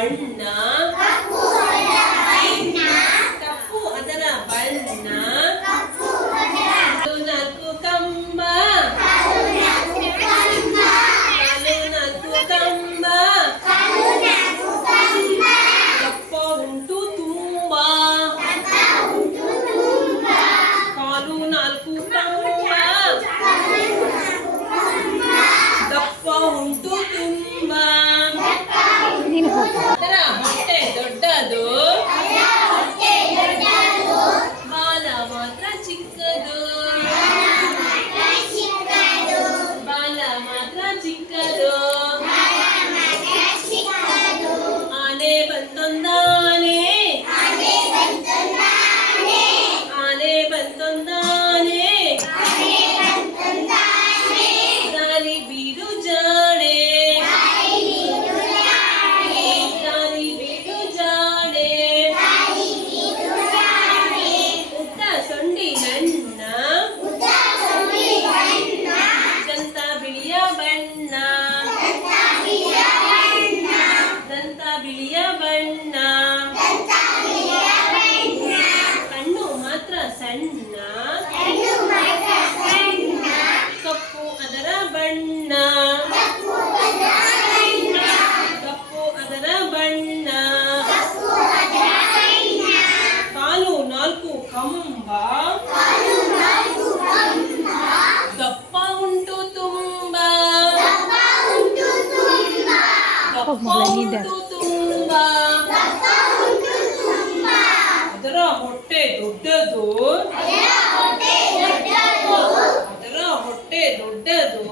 ಬಣ್ಣ ಕಪ್ಪು ಅದರ ಬಣ್ಣ ನಾಲ್ಕು ಕಂಬ ನಾಲ್ಕು ಕಂಬ ದಪ್ಪ ಉಂಟು ತುಂಬ ಕಾಲು ನಾಲ್ಕು ಕಂಬ ದಪ್ಪ ಉಂಟು ತುಂಬ ಅದರ ಹೊಟ್ಟೆ ದೊಡ್ಡದು ಬಾಲ ಮಾತ್ರ ಚಿಕ್ಕದು ಬಾಲ ಮಾತ್ರ ಚಿಕ್ಕದು ಆನೆ ಬಂತೊಂದಾನೆ ಆನೆ ಬಂತೊಂದಾನೆ ದಾರಿ ಬೀರು ಜಾಣೆ ದಾರಿ ಬೀರು ಜಾಣೆ ಉದ್ದ ಸೊಂಡಿ ನನ್ನ ದಂತ ಬಿಳಿಯ ಬಣ್ಣ ದಂತ ಬಿಳಿಯ ಬಣ್ಣ ಕಣ್ಣು ಮಾತ್ರ ಸಣ್ಣ ಕಪ್ಪು ಅದರ ಬಣ್ಣ ಕಪ್ಪು ಅದರ ಬಣ್ಣ ಕಾಲು ನಾಲ್ಕು ಕಂಬ ದಪ್ಪ ಉಂಟು ತುಂಬ ದಪ್ಪ ಉಂಟು ತುಂಬ ಅದರ ಹೊಟ್ಟೆ ದೊಡ್ಡದು ಅದರ ಹೊಟ್ಟೆ ದೊಡ್ಡದು